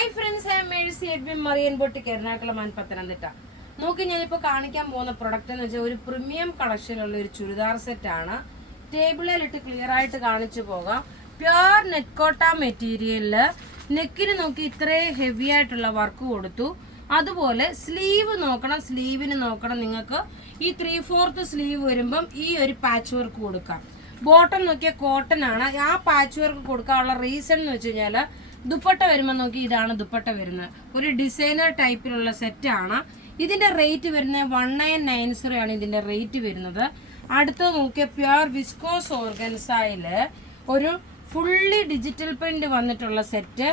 Hi friends, I M Mercy Edwin marine boutique Ernakulam and Pathanamthitta. നോക്കി ഞാനിപ്പോൾ കാണിക്കാൻ പോകുന്ന പ്രൊഡക്റ്റ് എന്ന് വെച്ചാൽ ഒരു പ്രീമിയം കളക്ഷനുള്ള ഒരു ചുരിദാർ സെറ്റാണ്. ടേബിളിലിട്ട് ക്ലിയർ ആയിട്ട് കാണിച്ചു പോകാം. പ്യുർ നെറ്റ് കോട്ട മെറ്റീരിയലില് നെക്കിന് നോക്കി ഇത്രയും ഹെവി ആയിട്ടുള്ള വർക്ക് കൊടുത്തു. അതുപോലെ സ്ലീവ് നോക്കണം, സ്ലീവിന് നോക്കണം നിങ്ങൾക്ക് ഈ 3/4 സ്ലീവ് വരുമ്പം ഈ ഒരു പാച്ച് വർക്ക് കൊടുക്കാം. ബോട്ടം നോക്കിയാൽ കോട്ടൺ ആണ്. ആ പാച്ച് വർക്ക് കൊടുക്കാനുള്ള റീസൺ എന്ന് വെച്ച് കഴിഞ്ഞാൽ ദുപ്പട്ട വരുമ്പോൾ നോക്കി ഇതാണ് ദുപ്പട്ട വരുന്നത്. ഒരു ഡിസൈനർ ടൈപ്പിലുള്ള സെറ്റാണ്. ഇതിന്റെ റേറ്റ് വരുന്നത് 1990 ആണ് ഇതിന്റെ റേറ്റ് വരുന്നത്. അടുത്ത നോക്കിയ പ്യുർ വിസ്കോസ് ഓർഗൻസയില് ഒരു ഫുള്ളി ഡിജിറ്റൽ പ്രിന്റ് വന്നിട്ടുള്ള സെറ്റ്.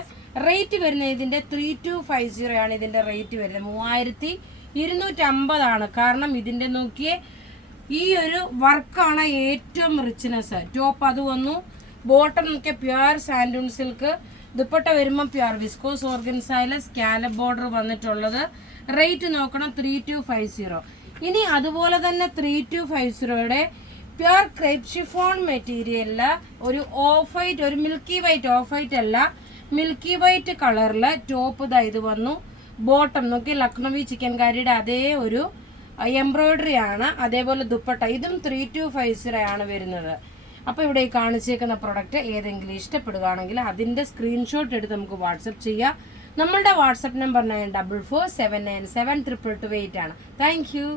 റേറ്റ് വരുന്നത് ഇതിന്റെ 3250 ആണ് ഇതിന്റെ റേറ്റ് വരുന്നത്. 3250 ആണ്. കാരണം ഇതിന്റെ നോക്കിയേ ഈ ഒരു വർക്കാണ് ഏറ്റവും റിച്ച്നെസ്. ടോപ്പ് അത് വന്നു, ബോട്ടം നോക്കിയ പ്യുർ സാൻഡൂൺ സിൽക്ക്, ദുപ്പട്ട വരുമ്പോൾ പ്യുർ വിസ്കോസ് ഓർഗൻസയില് സ്കാലപ്പ് ബോർഡർ വന്നിട്ടുള്ളത്. റേറ്റ് നോക്കണം 3250. ഇനി അതുപോലെ തന്നെ 3250യുടെ പ്യുർ ക്രേപ്പ് ഷിഫോൺ മെറ്റീരിയലില് ഒരു ഓഫ് വൈറ്റ്, ഒരു മിൽക്കി വൈറ്റ്, ഓഫ് വൈറ്റ് അല്ല മിൽക്കി വൈറ്റ് കളറില് ടോപ്പ് ഇതാ ഇത് വന്നു. ബോട്ടം നോക്കി ലക്നവി ചിക്കൻ കറിയുടെ അതേ ഒരു എംബ്രോയിഡറി ആണ്. അതേപോലെ ദുപ്പട്ട ഇതും 3250 ആണ് വരുന്നത്. അപ്പോൾ ഇവിടെ ഈ കാണിച്ചേക്കുന്ന പ്രൊഡക്റ്റ് ഏതെങ്കിലും ഇഷ്ടപ്പെടുകയാണെങ്കിൽ അതിൻ്റെ സ്ക്രീൻഷോട്ട് എടുത്ത് നമുക്ക് വാട്സപ്പ് ചെയ്യാം. നമ്മളുടെ വാട്സപ്പ് നമ്പർ 9447972228 ആണ്. Thank you.